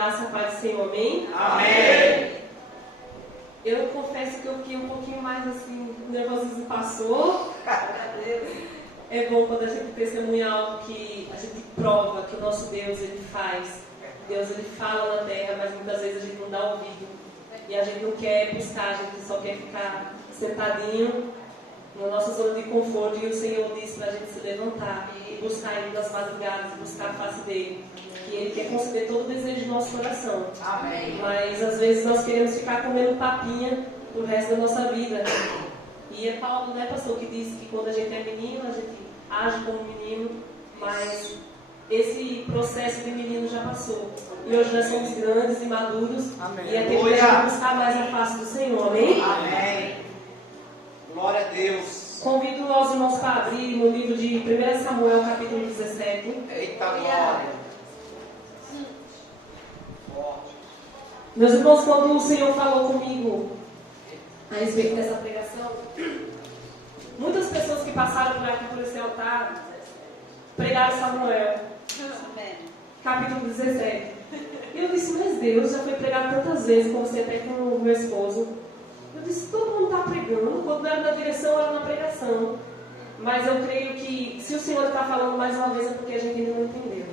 graça e a paz do Senhor, amém? Amém! Eu confesso que eu fiquei um pouquinho mais assim, o nervosismo passou. É bom quando a gente testemunha algo que a gente prova que o nosso Deus, Ele faz. Deus, Ele fala na terra, mas muitas vezes a gente não dá ouvido. E a gente não quer buscar, a gente só quer ficar sentadinho na nossa zona de conforto. E o Senhor disse para a gente se levantar e buscar Ele nas madrugadas, buscar a face dEle. Que Ele quer conceder todo o desejo do nosso coração. Amém. Mas às vezes nós queremos ficar comendo papinha pro resto da nossa vida. E é Paulo, né, pastor, que diz que quando a gente é menino, a gente age como menino, mas esse processo de menino já passou. E hoje nós somos grandes e maduros. Amém. E é tempo de a gente buscar mais a face do Senhor, amém? Amém. Glória a Deus. Convido os irmãos para abrir no livro de 1 Samuel, capítulo 17. Eita glória. Meus irmãos, quando o Senhor falou comigo a respeito dessa pregação, muitas pessoas que passaram por aqui, por esse altar, pregaram Samuel, capítulo 17. E eu disse, mas Deus, já foi pregado tantas vezes, como você até com o meu esposo. Eu disse, todo mundo está pregando, quando era na direção, era na pregação. Mas eu creio que, se o Senhor está falando mais uma vez, é porque a gente ainda não entendeu.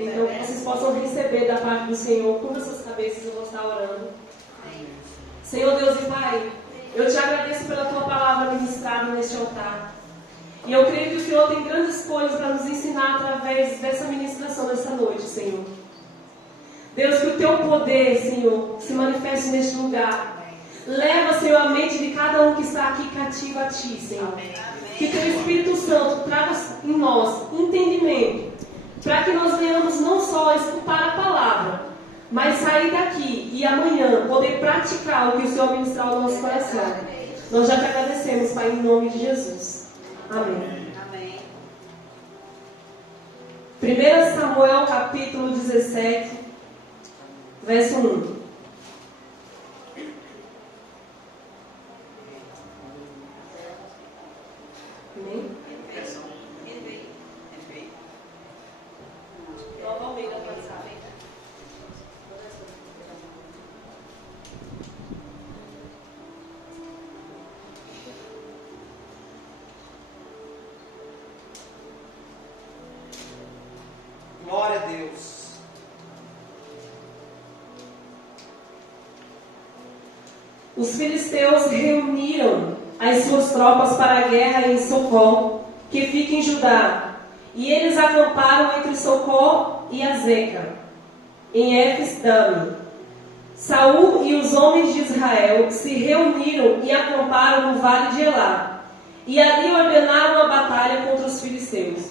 Então, que vocês possam receber da parte do Senhor, curva suas cabeças, eu vou estar orando. Senhor Deus e Pai, eu te agradeço pela tua palavra ministrada neste altar. E eu creio que o Senhor tem grandes coisas para nos ensinar através dessa ministração nessa noite, Senhor. Deus, que o teu poder, Senhor, se manifeste neste lugar. Leva, Senhor, a mente de cada um que está aqui cativo a ti, Senhor. Que teu Espírito Santo traga em nós entendimento, para que nós venhamos não só escutar a palavra, mas sair daqui e amanhã poder praticar o que o Senhor ministrar no nosso coração. Nós já te agradecemos, Pai, em nome de Jesus. Amém. Amém. 1 Samuel capítulo 17, verso 1. Amém? Nova Almeida atualizada. Glória a Deus. Os filisteus reuniram as suas tropas para a guerra em Socó, que fica em Judá. E eles acamparam entre Socó e Azeca, em Éfes-Dami. Saul e os homens de Israel se reuniram e acamparam no vale de Elá. E ali ordenaram a batalha contra os filisteus.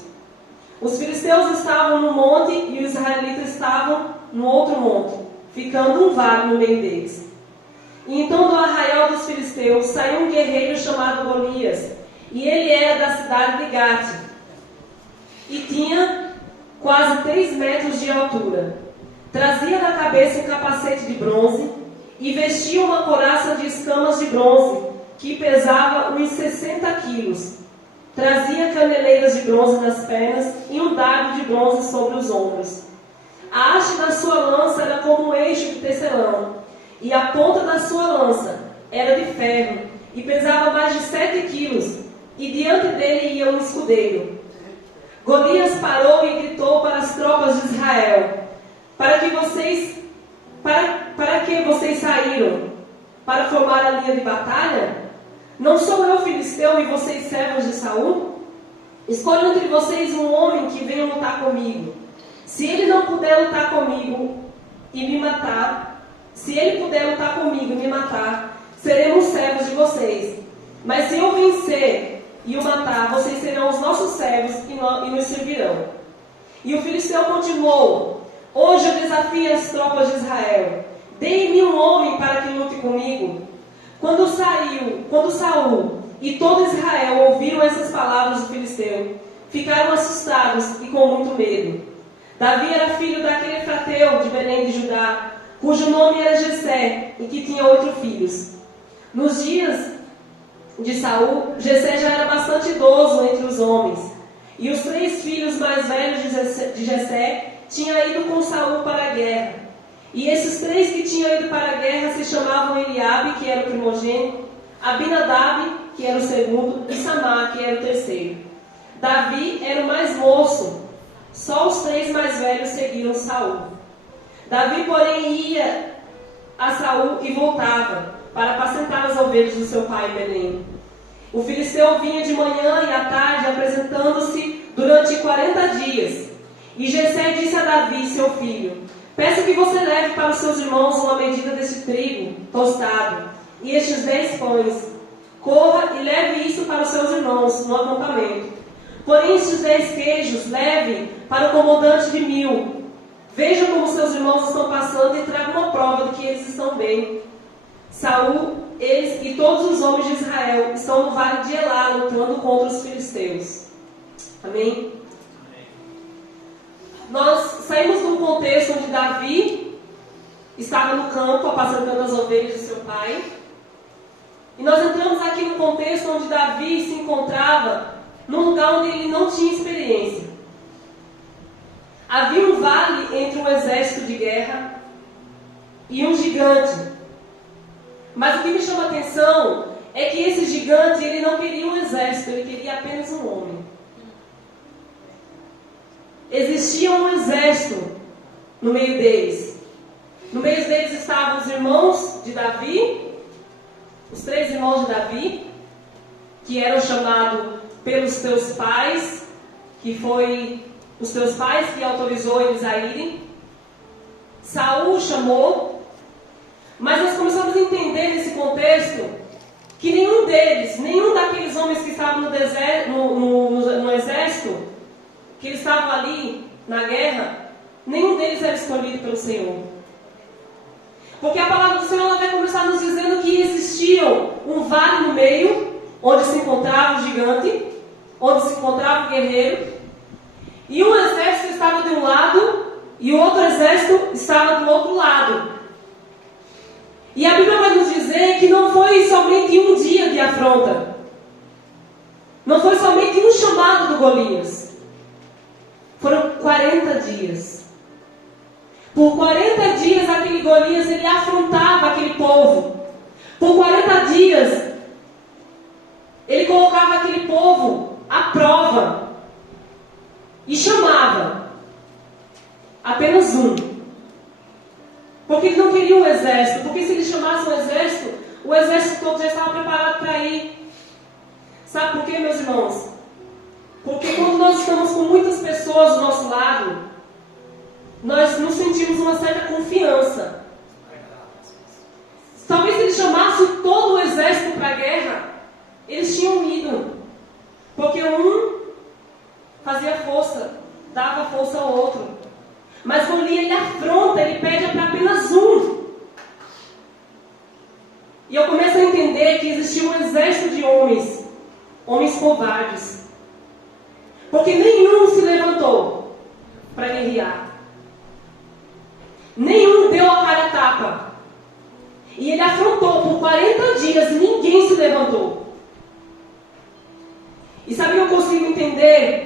Os filisteus estavam no monte e os israelitas estavam no outro monte, ficando um vale no meio deles. E então do arraial dos filisteus saiu um guerreiro chamado Golias, e ele era da cidade de Gate, e tinha quase 3 metros de altura. Trazia na cabeça um capacete de bronze, e vestia uma couraça de escamas de bronze, que pesava uns 60 quilos. Trazia caneleiras de bronze nas pernas, e um dardo de bronze sobre os ombros. A haste da sua lança era como um eixo de tecelão, e a ponta da sua lança era de ferro, e pesava mais de 7 quilos, e diante dele ia um escudeiro. Golias parou e gritou para as tropas de Israel: Para que vocês saíram? Para formar a linha de batalha? Não sou eu filisteu e vocês servos de Saul? Escolham entre vocês um homem que venha lutar comigo. Se ele não puder lutar comigo e me matar, seremos servos de vocês. Mas se eu vencer e o matar, vocês serão os nossos servos e nos servirão. E o filisteu continuou: Hoje eu desafio as tropas de Israel. Deem-me um homem para que lute comigo. Quando Saul e todo Israel ouviram essas palavras do filisteu, ficaram assustados e com muito medo. Davi era filho daquele efrateu de Belém de Judá, cujo nome era Jessé, e que tinha 8 filhos. Nos dias de Saul, Jessé já era bastante idoso entre os homens, e os 3 filhos mais velhos de Jessé tinham ido com Saul para a guerra. E esses 3 que tinham ido para a guerra se chamavam Eliabe, que era o primogênito, Abinadab, que era o segundo, e Samá, que era o terceiro. Davi era o mais moço, só os 3 mais velhos seguiram Saul. Davi, porém, ia a Saul e voltava para apacentar as ovelhas do seu pai em Belém. O filisteu vinha de manhã e à tarde, apresentando-se durante 40 dias. E Jessé disse a Davi, seu filho: peço que você leve para os seus irmãos uma medida deste trigo tostado e estes 10 pães. Corra e leve isso para os seus irmãos no acampamento. Porém, estes 10 queijos leve para o comandante de 1000. Veja como seus irmãos estão passando e traga uma prova de que eles estão bem. Saul, eles e todos os homens de Israel estão no vale de Elá, lutando contra os filisteus. Amém? Nós saímos de um contexto onde Davi estava no campo apacentando as ovelhas de seu pai. E nós entramos aqui no contexto onde Davi se encontrava num lugar onde ele não tinha experiência. Havia um vale entre um exército de guerra e um gigante. Mas o que me chama a atenção é que esse gigante, ele não queria um exército, ele queria apenas um homem. Existia um exército no meio deles. No meio deles estavam os irmãos de Davi, os 3 irmãos de Davi, que eram chamados pelos seus pais, que foi os seus pais que autorizou eles a irem. Saul chamou, mas nós começamos a entender nesse contexto que nenhum daqueles homens que estavam no exército, que eles estavam ali na guerra, nenhum deles era escolhido pelo Senhor. Porque a palavra do Senhor ela vai começar nos dizendo que existia um vale no meio, onde se encontrava o gigante, onde se encontrava o guerreiro, e um exército estava de um lado e o outro exército estava do outro lado. E a Bíblia vai nos dizer que não foi somente um dia de afronta, não foi somente um chamado do Golias, foram 40 dias. Por 40 dias aquele Golias ele afrontava aquele povo. Por 40 dias ele colocava aquele povo à prova e chamava apenas um. Porque ele não queria um exército. Porque se ele chamasse um exército, o exército todo já estava preparado para ir. Sabe por quê, meus irmãos? Porque quando nós estamos com muitas pessoas do nosso lado, nós nos sentimos uma certa confiança. Talvez se ele chamasse todo o exército para a guerra, eles tinham ido. Porque um fazia força, dava força ao outro. Mas Golias ele afronta, ele pede para apenas um. E eu começo a entender que existia um exército de homens covardes. Porque nenhum se levantou para guerrear. Nenhum deu a cara a tapa. E ele afrontou por 40 dias, ninguém se levantou. E sabe o que eu consigo entender?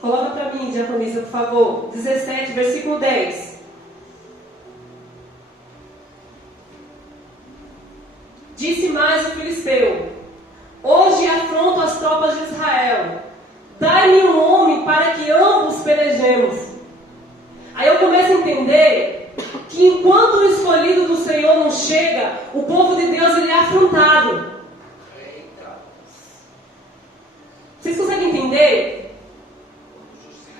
Coloca para mim, diaconisa, por favor. 17, versículo 10. Disse mais o filisteu: hoje afronto as tropas de Israel. Dai-me um homem para que ambos pelejemos. Aí eu começo a entender que enquanto o escolhido do Senhor não chega, o povo de Deus ele é afrontado. Vocês conseguem entender?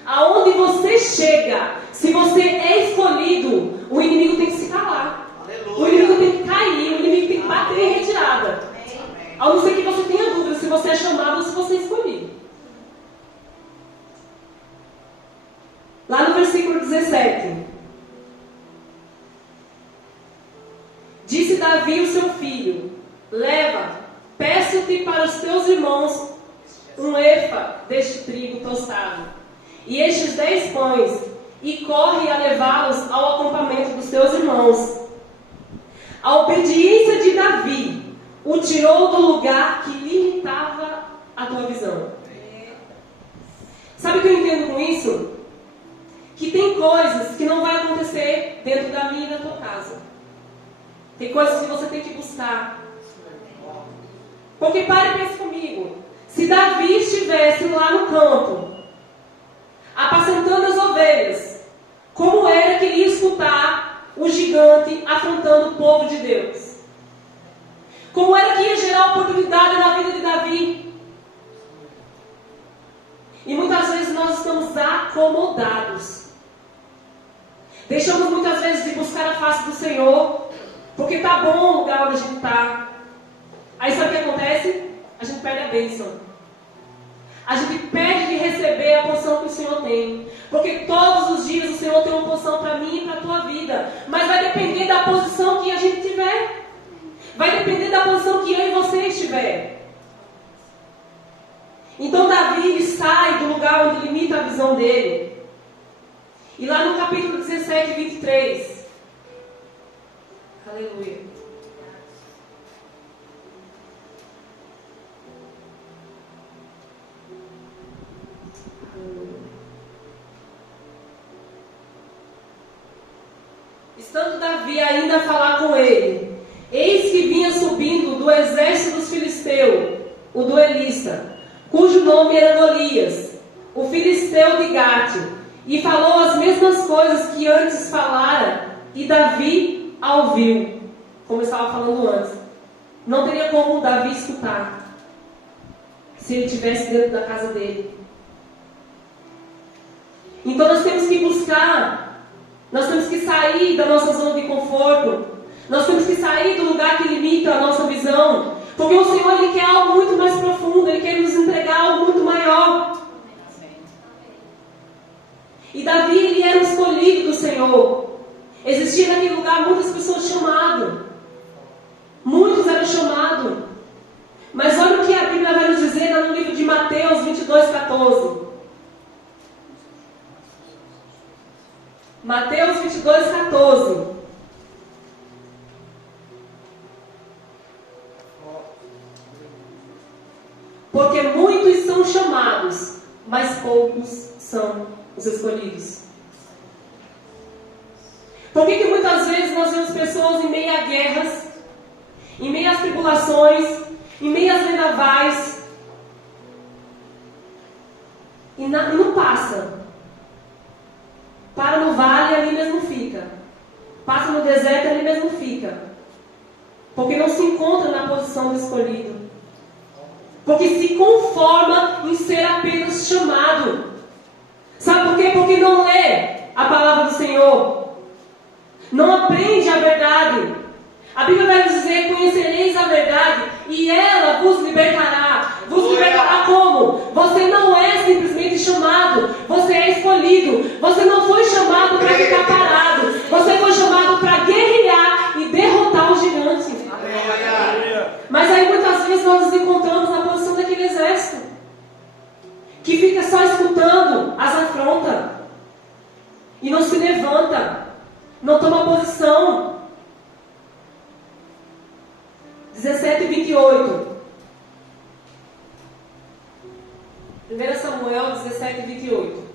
Aonde você chega, se você é escolhido, o inimigo tem que se calar. Aleluia. O inimigo tem que cair, o inimigo tem que bater em retirada. Amém. A não ser que você tenha dúvida se você é chamado ou se você é escolhido. Lá no versículo 17. Disse Davi o seu filho: leva, peço-te para os teus irmãos um efa deste trigo tostado, e estes 10 pães, e corre a levá-los ao acampamento dos teus irmãos. A obediência de Davi o tirou do lugar que limitava a tua visão. Sabe o que eu entendo com isso? que tem coisas que não vai acontecer dentro da minha e da tua casa. Tem coisas que você tem que buscar. Porque pare e pense comigo. Se Davi estivesse lá no campo, apacentando as ovelhas, como era que ele ia escutar o gigante afrontando o povo de Deus? Como era que ia gerar oportunidade na vida de Davi? E muitas vezes nós estamos acomodados. Deixamos muitas vezes de buscar a face do Senhor, porque está bom o lugar onde a gente está. Aí sabe o que acontece? A gente perde a bênção. A gente perde de receber a porção que o Senhor tem. Porque todos os dias o Senhor tem uma porção para mim e para a tua vida. Mas vai depender da posição que a gente tiver. Vai depender da posição que eu e você estiver. Então Davi ele sai do lugar onde limita a visão dele. E lá no capítulo 17, 23. Aleluia. Estando Davi ainda a falar com ele, eis que vinha subindo do exército dos filisteus, o duelista, cujo nome era Golias, o filisteu de Gate, e falou as mesmas coisas que antes falara, e Davi a ouviu, como eu estava falando antes. Não teria como Davi escutar, se ele estivesse dentro da casa dele. Então nós temos que buscar. Nós temos que sair da nossa zona de conforto. Nós temos que sair do lugar que limita a nossa visão. Porque o Senhor ele quer algo muito mais profundo. Ele quer nos entregar algo muito maior. E Davi ele era o escolhido do Senhor. Existia naquele lugar muitas pessoas chamadas. Muitos eram chamados. Mas olha o que a Bíblia vai nos dizer no livro de Mateus 22, 14. Mateus 22, 14. Porque muitos são chamados, mas poucos são os escolhidos. Por que muitas vezes nós vemos pessoas em meio a guerras, em meio às tribulações, em meio às vendavais, e não passa? Para no vale e ali mesmo fica. Passa no deserto e ali mesmo fica. Porque não se encontra na posição do escolhido. Porque se conforma em ser apenas chamado. Sabe por quê? Porque não lê a palavra do Senhor. Não aprende a verdade. A Bíblia vai nos dizer: conhecereis a verdade e ela vos libertará. Vos libertará como? Você não é simplesmente chamado, você é escolhido. Você não foi chamado para ficar parado. Você foi chamado para guerrear e derrotar o gigante. Mas aí muitas vezes nós nos encontramos na posição daquele exército que fica só escutando as afrontas e não se levanta, não toma posição. 17 e 28. 1 Samuel 17 e 28.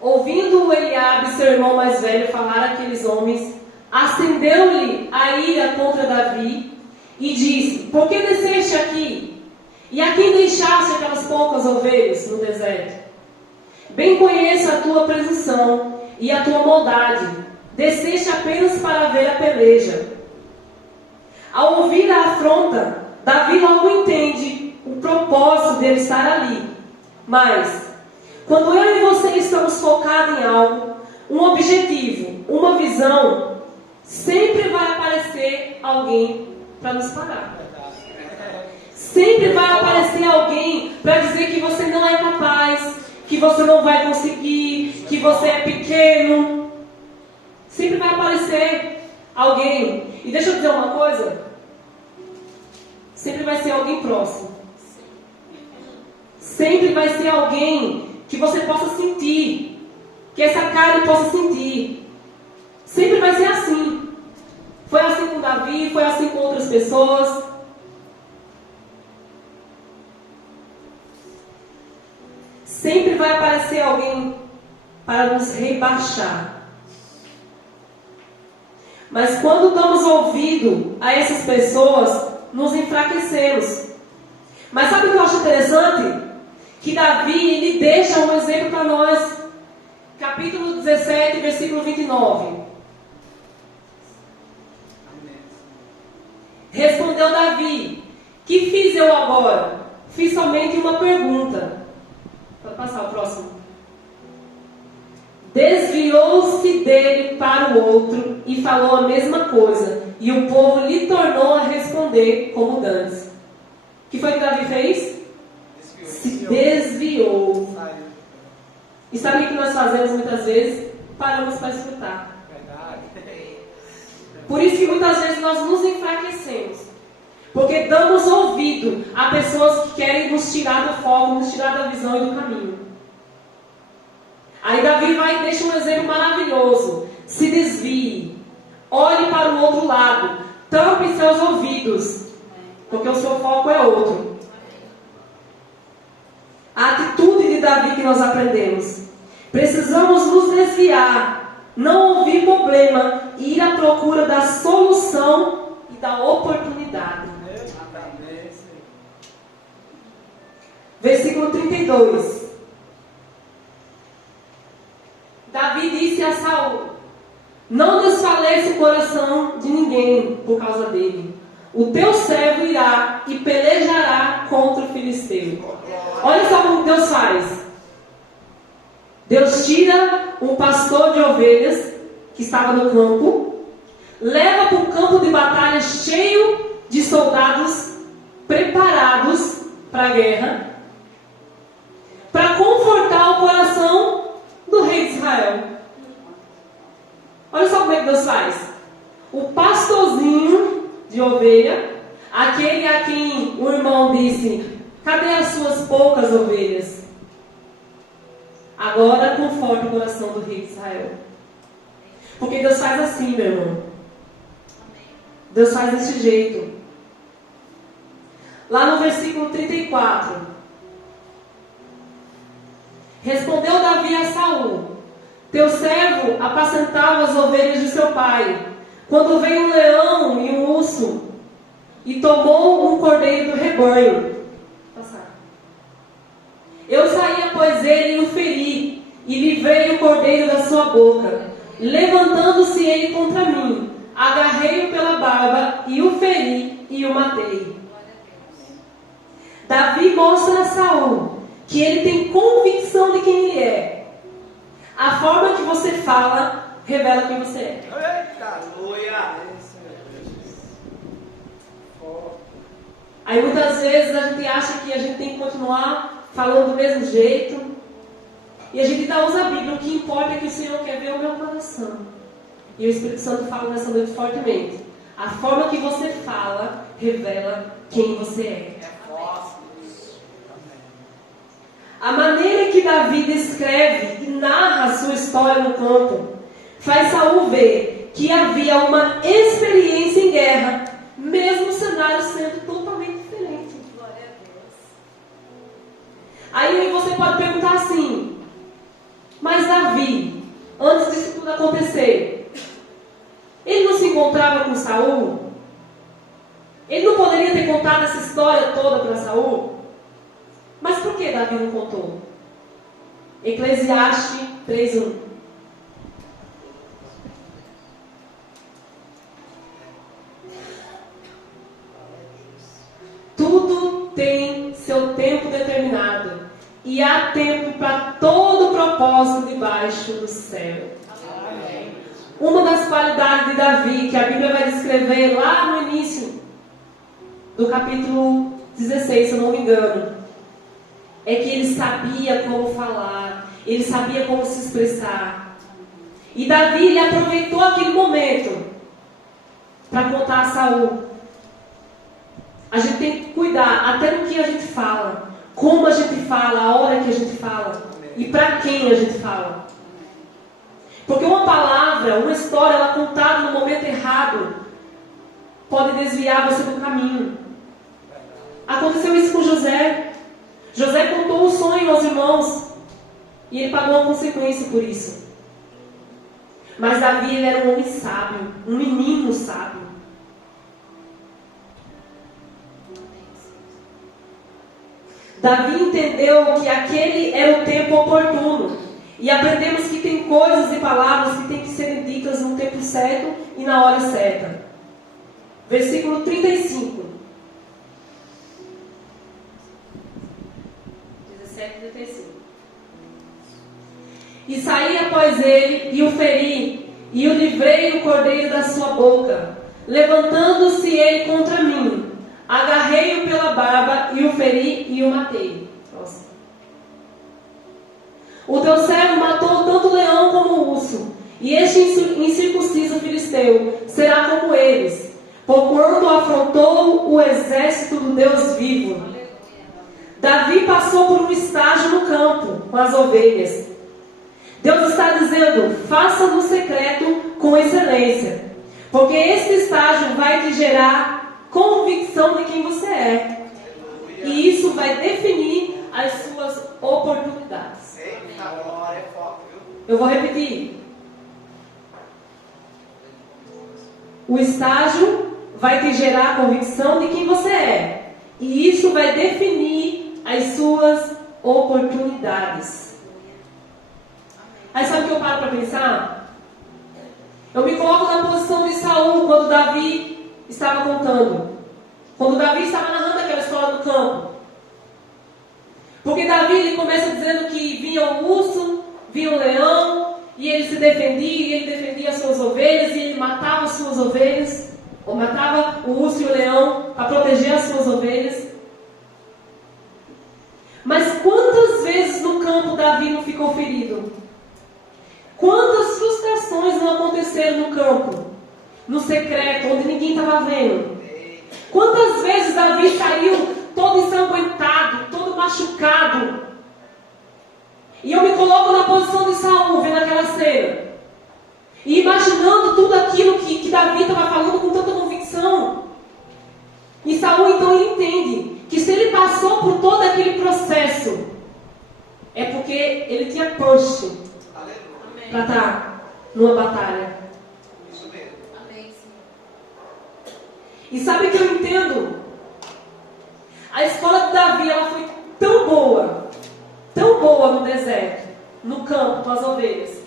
Ouvindo Eliabe, seu irmão mais velho, falar àqueles homens, acendeu-lhe a ira contra Davi e disse: por que desceste aqui? E a quem deixaste aquelas poucas ovelhas no deserto? Bem conheço a tua presunção e a tua maldade. Desceste apenas para ver a peleja. Ao ouvir a afronta, Davi logo entende o propósito dele estar ali. Mas, quando eu e você estamos focados em algo, um objetivo, uma visão, sempre vai aparecer alguém para nos parar. Sempre vai aparecer alguém para dizer que você não é capaz, que você não vai conseguir, que você é pequeno. Sempre vai aparecer alguém. E deixa eu dizer uma coisa. Sempre vai ser alguém próximo. Sempre vai ser alguém que você possa sentir. Que essa carne possa sentir. Sempre vai ser assim. Foi assim com Davi, foi assim com outras pessoas. sempre vai aparecer alguém para nos rebaixar. Mas quando damos ouvido a essas pessoas, nos enfraquecemos. Mas sabe o que eu acho interessante? Que Davi, ele deixa um exemplo para nós. Capítulo 17, versículo 29. Respondeu Davi: que fiz eu agora? Fiz somente uma pergunta. Pode passar o próximo. Desviou-se dele para o outro e falou a mesma coisa, e o povo lhe tornou a responder como dantes. O que foi que Davi fez? Se desviou. E sabe o que nós fazemos muitas vezes? Paramos para escutar. Por isso que muitas vezes nós nos enfraquecemos. Porque damos ouvido a pessoas que querem nos tirar do foco, nos tirar da visão e do caminho. Aí Davi vai e deixa um exemplo maravilhoso. Se desvie. Olhe para o outro lado. Tampe seus ouvidos. Porque o seu foco é outro. A atitude de Davi que nós aprendemos. Precisamos nos desviar. Não ouvir problema. E ir à procura da solução e da oportunidade. Versículo 32. Davi disse a Saul: não desfaleça o coração de ninguém por causa dele. O teu servo irá e pelejará contra o filisteu. Olha só como Deus faz. Deus tira um pastor de ovelhas que estava no campo, leva para o campo de batalha cheio de soldados preparados para a guerra, para confortar o coração do rei de Israel. Olha só como é que Deus faz. O pastorzinho de ovelha, aquele a quem o irmão disse: cadê as suas poucas ovelhas? Agora conforta o coração do rei de Israel. Porque Deus faz assim, meu irmão. Deus faz desse jeito. Lá no versículo 34. Respondeu Davi a Saul: teu servo apacentava as ovelhas de seu pai, quando veio um leão e um urso, e tomou um cordeiro do rebanho. Eu saí após ele e o feri, e livrei o cordeiro da sua boca. Levantando-se ele contra mim, agarrei-o pela barba, e o feri, e o matei. Davi mostra a Saul que ele tem convicção de quem ele é. A forma que você fala revela quem você é. Aí muitas vezes a gente acha que a gente tem que continuar falando do mesmo jeito. E a gente ainda usa a Bíblia. O que importa é que o Senhor quer ver o meu coração. E o Espírito Santo fala nessa noite fortemente. A forma que você fala revela quem você é. A maneira que Davi descreve e narra a sua história no campo faz Saul ver que havia uma experiência em guerra, mesmo o cenário sendo totalmente diferente. Glória a Deus. Aí você pode perguntar assim: mas Davi, antes disso tudo acontecer, ele não se encontrava com Saul? Ele não poderia ter contado essa história toda para Saul? Mas por que Davi não contou? Eclesiastes 3:1. Tudo tem seu tempo determinado, e há tempo para todo propósito debaixo do céu. Amém. Uma das qualidades de Davi, que a Bíblia vai descrever lá no início do capítulo 16, se eu não me engano, é que ele sabia como falar, ele sabia como se expressar. E Davi, ele aproveitou aquele momento para contar a Saul. A gente tem que cuidar até no que a gente fala, como a gente fala, a hora que a gente fala e para quem a gente fala. Porque uma palavra, uma história, ela contada no momento errado, pode desviar você do caminho. Aconteceu isso com José. José contou um sonho aos irmãos E ele pagou uma consequência por isso. Mas Davi, ele era um homem sábio, um menino sábio. Davi entendeu que aquele era o tempo oportuno. E aprendemos que tem coisas e palavras que têm que serem ditas no tempo certo e na hora certa. Versículo 35. 17 e 35. E saí após ele, e o feri, e o livrei do cordeiro da sua boca. Levantando-se ele contra mim, agarrei-o pela barba, e o feri, e o matei. Nossa. O teu servo matou tanto o leão como o urso, e este incircunciso filisteu será como eles, porquanto afrontou o exército do Deus vivo. Davi passou por um estágio no campo, com as ovelhas. Deus está dizendo, faça no secreto com excelência, porque esse estágio vai te gerar convicção de quem você é. E isso vai definir as suas oportunidades. Eu vou repetir. O estágio vai te gerar convicção de quem você é. E isso vai definir as suas oportunidades. Aí sabe o que eu paro para pensar? Eu me coloco na posição de Saul quando Davi estava contando. Quando Davi estava narrando aquela história do campo. Porque Davi ele começa dizendo que vinha o urso, vinha o leão, e ele se defendia, e ele defendia as suas ovelhas, e ele matava as suas ovelhas, ou matava o urso e o leão para proteger as suas ovelhas. Mas quantas vezes no campo Davi não ficou ferido? Quantas frustrações não aconteceram no campo? No secreto, onde ninguém estava vendo? Quantas vezes Davi saiu todo ensanguentado, todo machucado? E eu me coloco na posição de Saul, vendo aquela cena. E imaginando tudo aquilo que Davi estava falando com tanta convicção. E Saul então ele entende que se ele passou por todo aquele processo, é porque ele tinha push para estar numa batalha. Isso mesmo. Amém. E sabe o que eu entendo? A escola de Davi ela foi tão boa no deserto, no campo, com as ovelhas,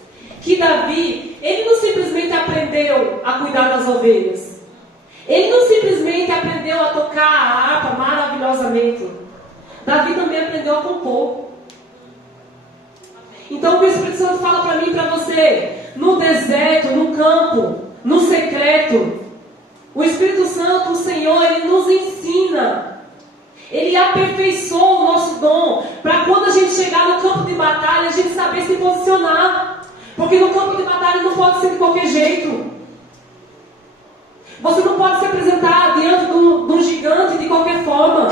que Davi, ele não simplesmente aprendeu a cuidar das ovelhas. Ele não simplesmente aprendeu a tocar a harpa maravilhosamente. Davi também aprendeu a compor. Então o Espírito Santo fala para mim e para você, no deserto, no campo, no secreto, o Espírito Santo, o Senhor, ele nos ensina. Ele aperfeiçoa o nosso dom, para quando a gente chegar no campo de batalha, a gente saber se posicionar. Porque no campo de batalha não pode ser de qualquer jeito. Você não pode se apresentar diante de um gigante de qualquer forma,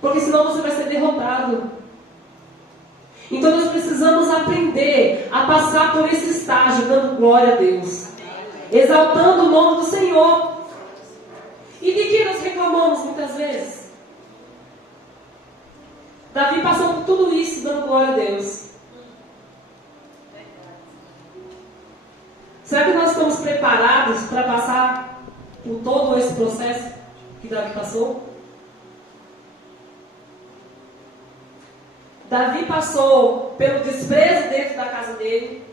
porque senão você vai ser derrotado. Então nós precisamos aprender a passar por esse estágio, dando glória a Deus, exaltando o nome do Senhor. E de que nós reclamamos muitas vezes? Davi passou por tudo isso, dando glória a Deus. Será que nós estamos preparados para passar por todo esse processo que Davi passou? Davi passou pelo desprezo dentro da casa dele,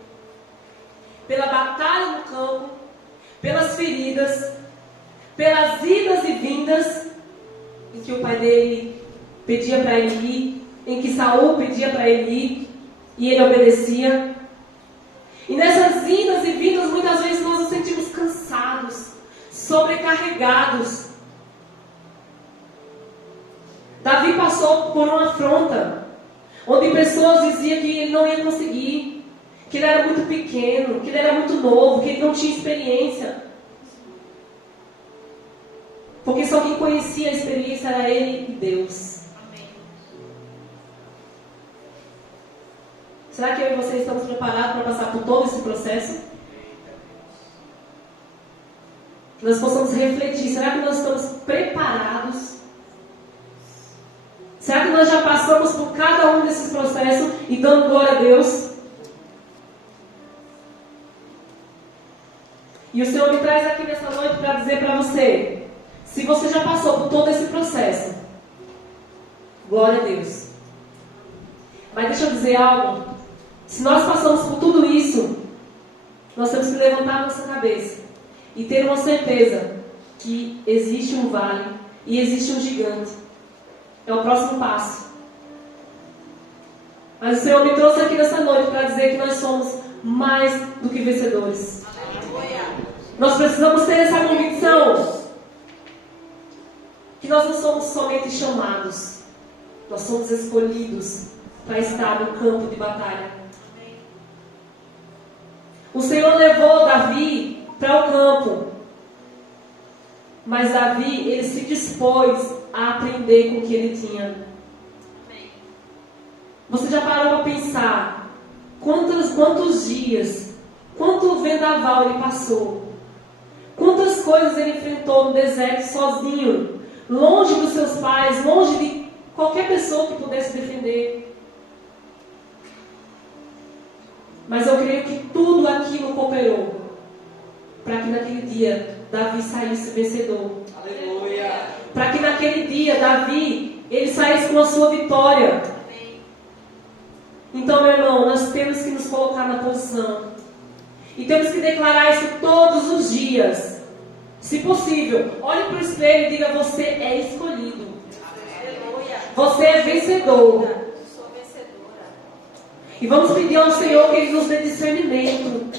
pela batalha no campo, pelas feridas, pelas idas e vindas, em que o pai dele pedia para ele ir, em que Saul pedia para ele ir, e ele obedecia. E nessas idas e vindas, muitas vezes nós nos sentimos cansados, sobrecarregados. Davi passou por uma afronta, onde pessoas diziam que ele não ia conseguir, que ele era muito pequeno, que ele era muito novo, que ele não tinha experiência. Porque só quem conhecia a experiência era ele e Deus. Amém. Será que eu e você estamos preparados para passar por todo esse processo? Que nós possamos refletir. Será que nós estamos preparados? Será que nós já passamos por cada cada um desses processos e dando glória a Deus. E o Senhor me traz aqui nessa noite para dizer para você, se você já passou por todo esse processo, glória a Deus. Mas deixa eu dizer algo. Se nós passamos por tudo isso, nós temos que levantar a nossa cabeça e ter uma certeza que existe um vale e existe um gigante. É o próximo passo. Mas o Senhor me trouxe aqui nessa noite para dizer que nós somos mais do que vencedores. Nós precisamos ter essa convicção que nós não somos somente chamados, nós somos escolhidos para estar no campo de batalha. O Senhor levou Davi para o campo, mas Davi, ele se dispôs a aprender com o que ele tinha. Você já parou para pensar quantos dias, quanto vendaval ele passou, quantas coisas ele enfrentou no deserto sozinho, longe dos seus pais, longe de qualquer pessoa que pudesse defender. Mas eu creio que tudo aquilo cooperou para que naquele dia Davi saísse vencedor. Aleluia. Para que naquele dia Davi, ele saísse com a sua vitória. Então, meu irmão, nós temos que nos colocar na posição. E temos que declarar isso todos os dias. Se possível, olhe para o espelho e diga: você é escolhido. Aleluia. Você é vencedor. Sou vencedora. E vamos pedir ao Senhor que Ele nos dê discernimento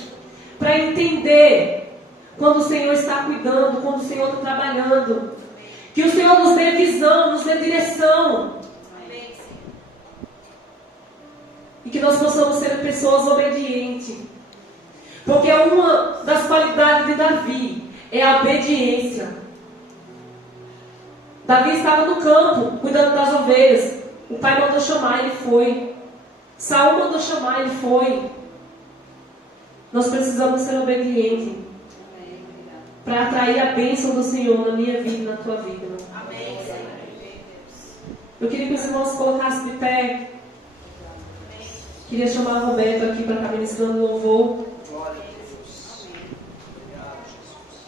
para entender quando o Senhor está cuidando, quando o Senhor está trabalhando. Que o Senhor nos dê visão, nos dê direção. E que nós possamos ser pessoas obedientes. Porque uma das qualidades de Davi é a obediência. Davi estava no campo, cuidando das ovelhas. O pai mandou chamar, ele foi. Saul mandou chamar, ele foi. Nós precisamos ser obedientes para atrair a bênção do Senhor na minha vida e na tua vida. Amém. Eu queria que os irmãos se colocassem de pé. Queria chamar o Roberto aqui para estar ministrando louvor. Glória a Deus. Obrigado, Jesus.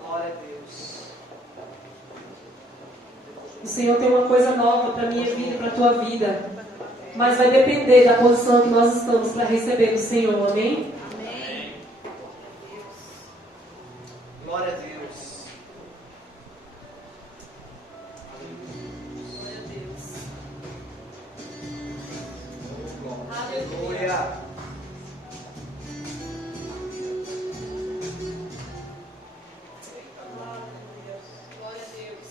Glória a Deus. O Senhor tem uma coisa nova para a minha vida e para a tua vida. Mas vai depender da posição que nós estamos para receber do Senhor. Amém? Amém. Glória a Deus. Glória a Deus. Aleluia. Glória a Deus.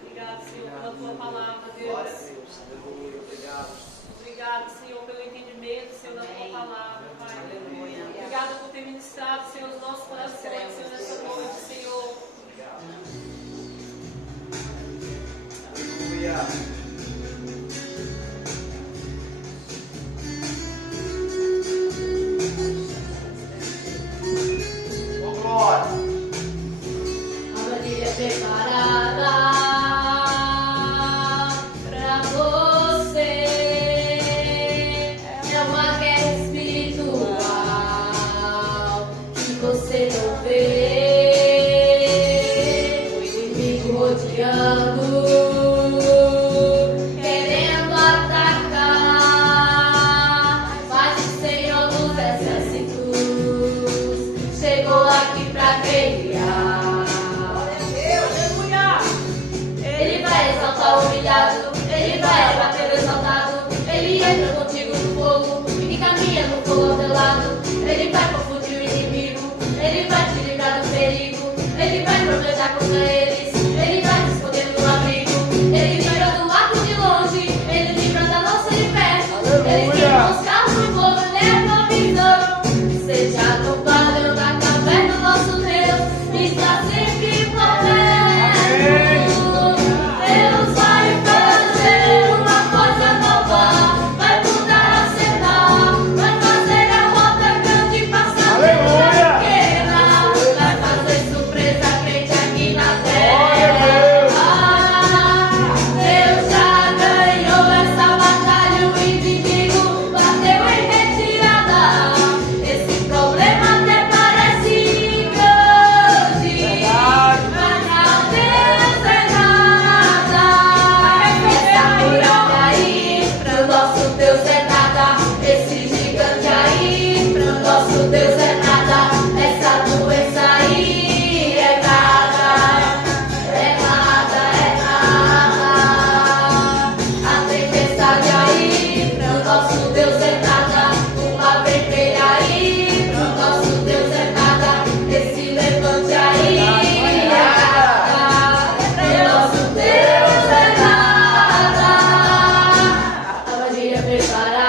Obrigado, Senhor, pela tua palavra, Glória a Deus. Deus. Aleluia. Obrigado. Obrigado, Senhor, pelo entendimento, Senhor, da tua palavra, Pai. Aleluia. Obrigado por ter ministrado, Senhor, os nossos corações, Senhor, nessa noite, Senhor. Aleluia. Oh, glória. A bandeira preparada pra você. É uma guerra espiritual que você não vê. preparar